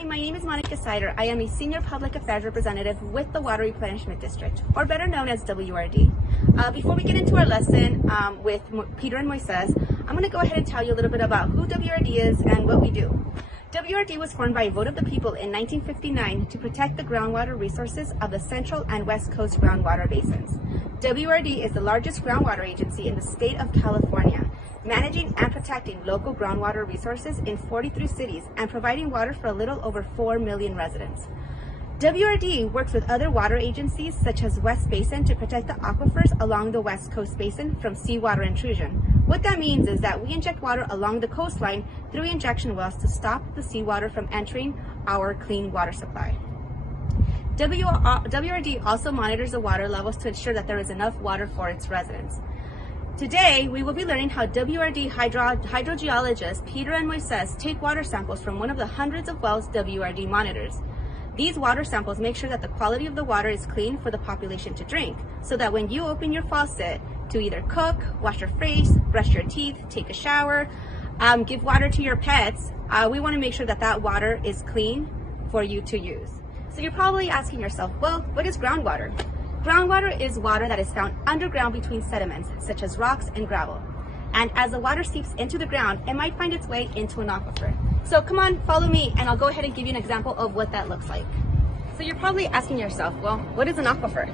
Hi, my name is Monica Sider. I am a Senior Public Affairs Representative with the Water Replenishment District, or better known as WRD. Before we get into our lesson with Peter and Moises, I'm going to go ahead and tell you a little bit about who WRD is and what we do. WRD was formed by a vote of the people in 1959 to protect the groundwater resources of the Central and West Coast groundwater basins. WRD is the largest groundwater agency in the state of California, managing and protecting local groundwater resources in 43 cities and providing water for a little over 4 million residents. WRD works with other water agencies such as West Basin to protect the aquifers along the West Coast Basin from seawater intrusion. What that means is that we inject water along the coastline through injection wells to stop the seawater from entering our clean water supply. WRD also monitors the water levels to ensure that there is enough water for its residents. Today, we will be learning how WRD hydrogeologists Peter and Moises take water samples from one of the hundreds of wells WRD monitors. These water samples make sure that the quality of the water is clean for the population to drink, so that when you open your faucet to either cook, wash your face, brush your teeth, take a shower, give water to your pets, we want to make sure that that water is clean for you to use. So you're probably asking yourself, well, what is groundwater? Groundwater is water that is found underground between sediments, such as rocks and gravel. And as the water seeps into the ground, it might find its way into an aquifer. So come on, follow me, and I'll go ahead and give you an example of what that looks like. So you're probably asking yourself, well, what is an aquifer?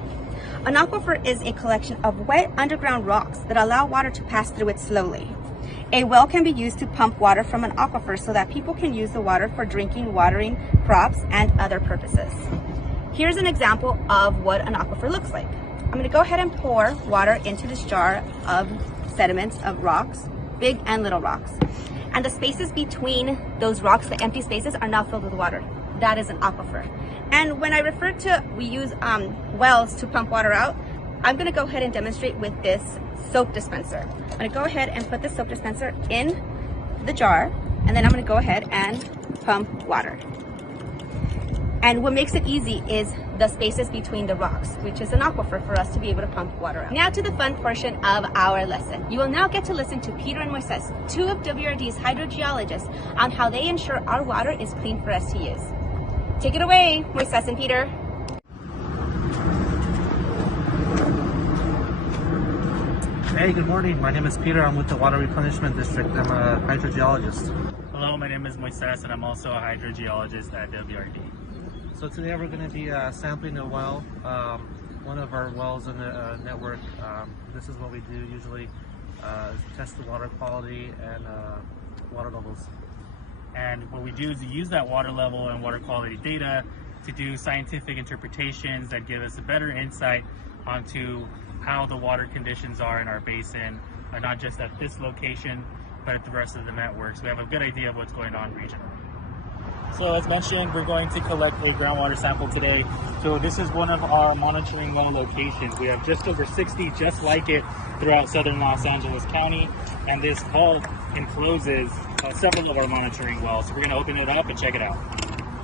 An aquifer is a collection of wet underground rocks that allow water to pass through it slowly. A well can be used to pump water from an aquifer so that people can use the water for drinking, watering crops, and other purposes. Here's an example of what an aquifer looks like. I'm going to go ahead and pour water into this jar of sediments of rocks, big and little rocks. And the spaces between those rocks, the empty spaces, are now filled with water. That is an aquifer. And when I refer to we use wells to pump water out, I'm going to go ahead and demonstrate with this soap dispenser. I'm going to go ahead and put the soap dispenser in the jar, and then I'm going to go ahead and pump water. And what makes it easy is the spaces between the rocks, which is an aquifer for us to be able to pump water out. Now to the fun portion of our lesson. You will now get to listen to Peter and Moises, two of WRD's hydrogeologists, on how they ensure our water is clean for us to use. Take it away, Moises and Peter. Hey, good morning. My name is Peter. I'm with the Water Replenishment District. I'm a hydrogeologist. Hello, my name is Moises, and I'm also a hydrogeologist at WRD. So today we're going to be sampling a well, one of our wells in the network. This is what we do usually, test the water quality and water levels. And what we do is we use that water level and water quality data to do scientific interpretations that give us a better insight onto how the water conditions are in our basin, not just at this location, but at the rest of the network. So we have a good idea of what's going on regionally. So as mentioned, we're going to collect a groundwater sample today. So this is one of our monitoring well locations. We have just over 60 just like it throughout southern Los Angeles County, and this vault encloses several of our monitoring wells. So we're going to open it up and check it out.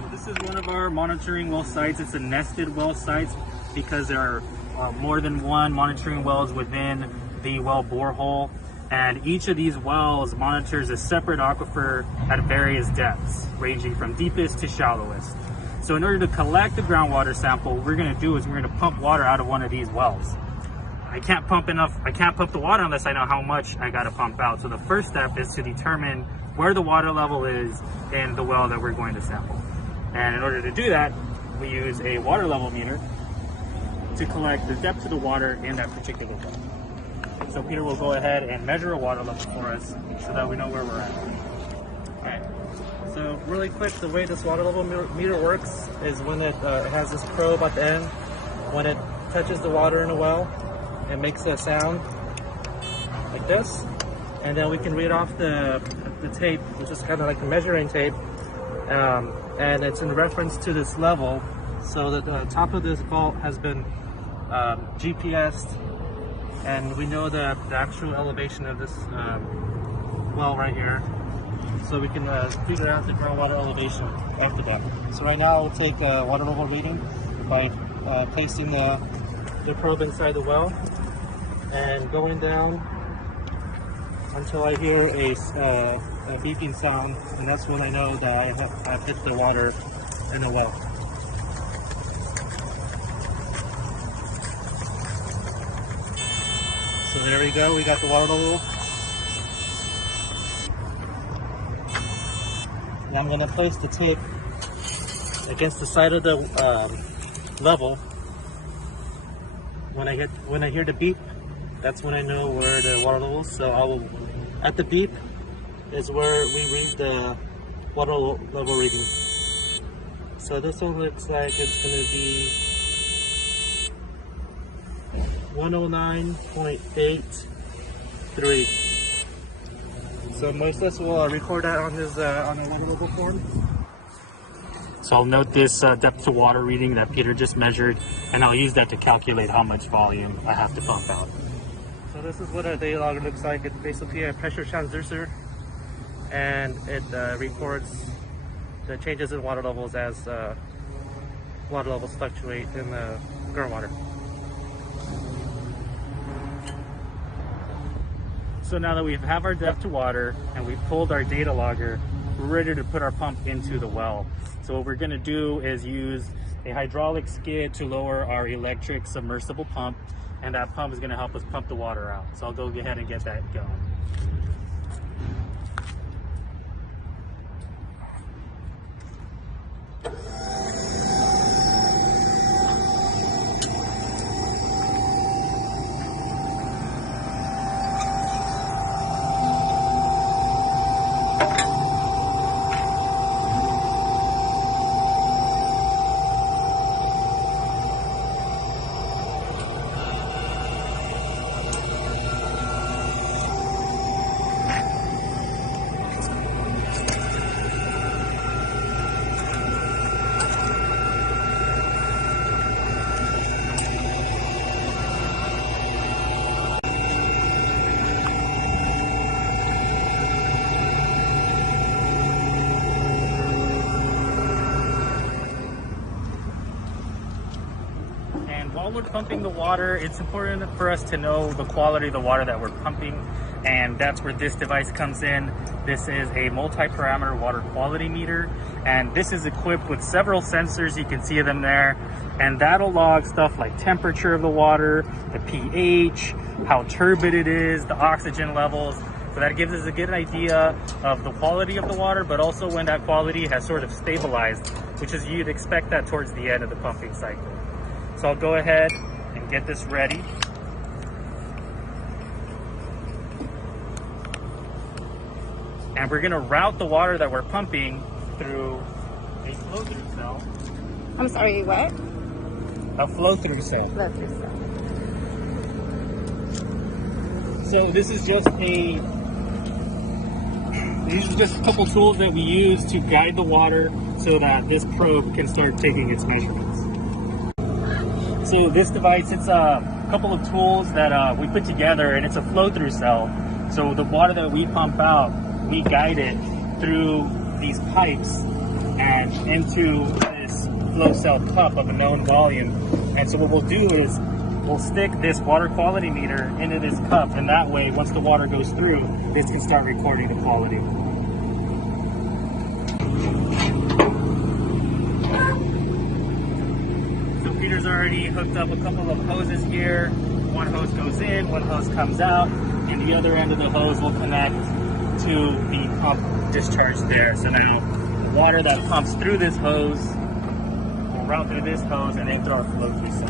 This is one of our monitoring well sites. It's a nested well site because there are more than one monitoring wells within the well borehole. And each of these wells monitors a separate aquifer at various depths, ranging from deepest to shallowest. So in order to collect the groundwater sample, what we're going to do is we're going to pump water out of one of these wells. I can't pump the water unless I know how much I got to pump out. So the first step is to determine where the water level is in the well that we're going to sample. And in order to do that, we use a water level meter to collect the depth of the water in that particular well. So Peter will go ahead and measure a water level for us so that we know where we're at. Okay. So really quick, the way this water level meter works is when it has this probe at the end. When it touches the water in a well, it makes a sound like this. And then we can read off the tape, which is kind of like a measuring tape. And it's in reference to this level. So that the top of this vault has been GPS'd. And we know the actual elevation of this well right here, so we can figure out the groundwater elevation off the bat. So right now, I'll take a water level reading by placing the probe inside the well and going down until I hear a a beeping sound, and that's when I know that I've hit the water in the well. So there we go, we got the water level. Now I'm going to place the tape against the side of the level. When I hear the beep, that's when I know where the water level is. So at the beep is where we read the water level reading. So this one looks like it's going to be 109.83. So Moises will record that on his on the water level form. So I'll note this depth to water reading that Peter just measured, and I'll use that to calculate how much volume I have to pump out. So this is what a data logger looks like. It's basically a pressure transducer, and it records the changes in water levels as water levels fluctuate in the groundwater. So now that we have our depth to water and we've pulled our data logger, we're ready to put our pump into the well. So what we're going to do is use a hydraulic skid to lower our electric submersible pump, and that pump is going to help us pump the water out. So I'll go ahead and get that going. While we're pumping the water, it's important for us to know the quality of the water that we're pumping, and that's where this device comes in. This is a multi-parameter water quality meter, and this is equipped with several sensors. You can see them there, and that'll log stuff like temperature of the water, the pH, how turbid it is, the oxygen levels. So that gives us a good idea of the quality of the water, but also when that quality has sort of stabilized, which is you'd expect that towards the end of the pumping cycle. So I'll go ahead and get this ready. And we're gonna route the water that we're pumping through a flow-through cell. I'm sorry, what? A flow-through cell. Flow-through cell. So this is just these are just a couple tools that we use to guide the water so that this probe can start taking its measurements. So this device, it's a couple of tools that we put together, and it's a flow-through cell. So the water that we pump out, we guide it through these pipes and into this flow cell cup of a known volume. And so what we'll do is we'll stick this water quality meter into this cup, and that way, once the water goes through, this can start recording the quality. Peter's already hooked up a couple of hoses here. One hose goes in, one hose comes out, and the other end of the hose will connect to the pump discharge there. So now the water that pumps through this hose will route through this hose and then through our flow-through cell.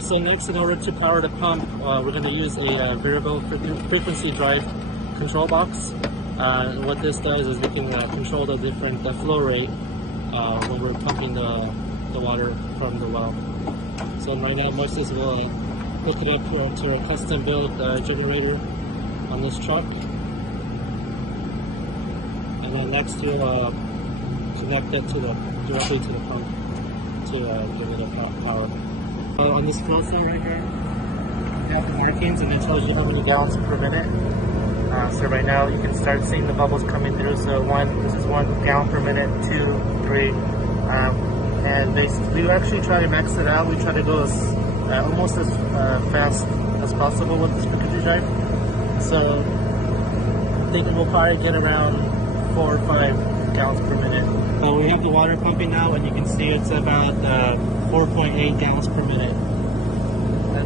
So next, in order to power the pump, we're going to use a variable frequency drive control box. What this does is we can control the different flow rate when we're pumping the water from the well. So right now Moises will hook it up to a custom built generator on this truck, and then next he'll connect it directly to the pump to give it a power. On this flow cell right here, you have the markings, and it tells you how many gallons per minute. So right now you can start seeing the bubbles coming through. So this is 1 gallon per minute, 2, 3, and we actually try to max it out. We try to go almost as fast as possible with this frequency drive. So I think we'll probably get around 4 or 5 gallons per minute. We have the water pumping now, and you can see it's about 4.8 gallons per minute.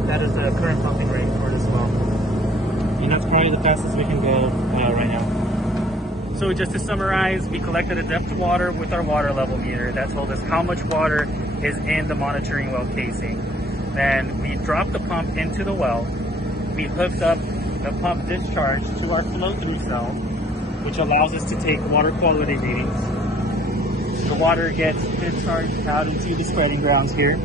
That is the current pumping rate for this well. And that's probably the fastest we can go right now. So just to summarize, we collected a depth of water with our water level meter that told us how much water is in the monitoring well casing. Then we dropped the pump into the well. We hooked up the pump discharge to our flow-through cell, which allows us to take water quality readings. The water gets discharged out into the spreading grounds here.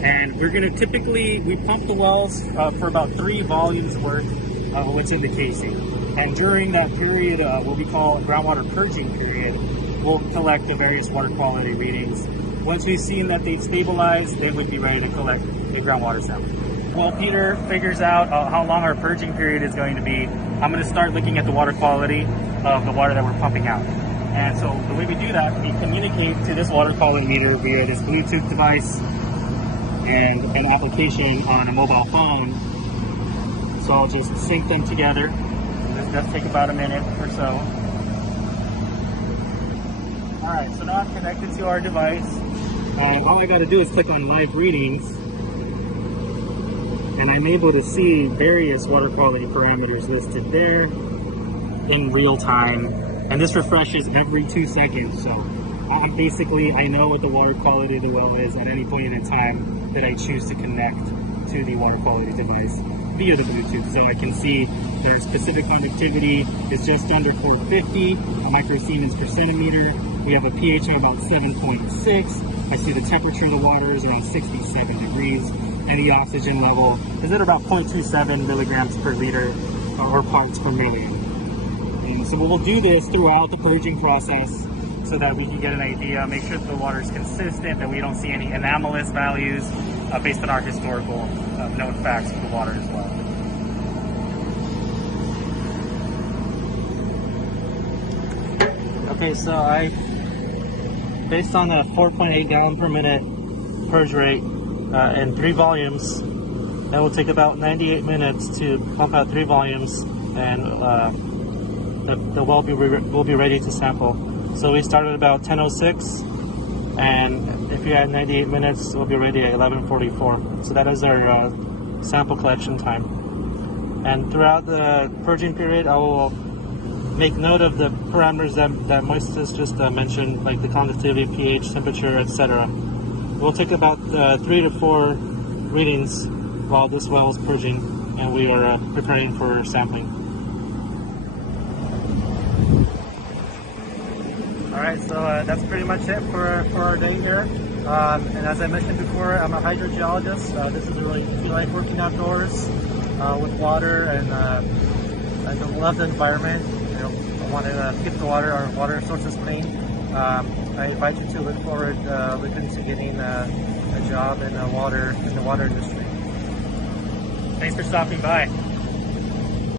And we're going to we pump the wells for about 3 volumes worth of what's in the casing. And during that period, what we call groundwater purging period, we'll collect the various water quality readings. Once we've seen that they've stabilized, then we'd be ready to collect the groundwater sample. While Peter figures out how long our purging period is going to be, I'm going to start looking at the water quality of the water that we're pumping out. And so the way we do that, we communicate to this water quality meter via this Bluetooth device and an application on a mobile phone. So I'll just sync them together. This does take about a minute or so. Alright, so now I'm connected to our device. All I got to do is click on live readings, and I'm able to see various water quality parameters listed there in real time. And this refreshes every 2 seconds. So basically, I know what the water quality of the well is at any point in time that I choose to connect to the water quality device via the Bluetooth. So I can see their specific conductivity is just under 450 microsiemens per centimeter. We have a pH of about 7.6. I see the temperature of the water is around 67 degrees. And the oxygen level is at about 0.27 milligrams per liter or parts per million. And so we'll do this throughout the purging process so that we can get an idea, make sure that the water is consistent, that we don't see any anomalous values based on our historical known facts for the water as well. Okay, so based on the 4.8 gallon per minute purge rate and 3 volumes, that will take about 98 minutes to pump out 3 volumes, and the well will be ready to sample. So we started about 10:06, and if you add 98 minutes, we'll be ready at 11:44. So that is our sample collection time. And throughout the purging period, I will make note of the parameters that Moises just mentioned, like the conductivity, pH, temperature, etc. We'll take about 3 to 4 readings while this well is purging, and we are preparing for sampling. Alright, so that's pretty much it for our day here. And as I mentioned before, I'm a hydrogeologist. This is really, if you like working outdoors with water, and I love the environment. You know, I want to keep our water sources clean. I invite you to look into getting a job in the water industry. Thanks for stopping by.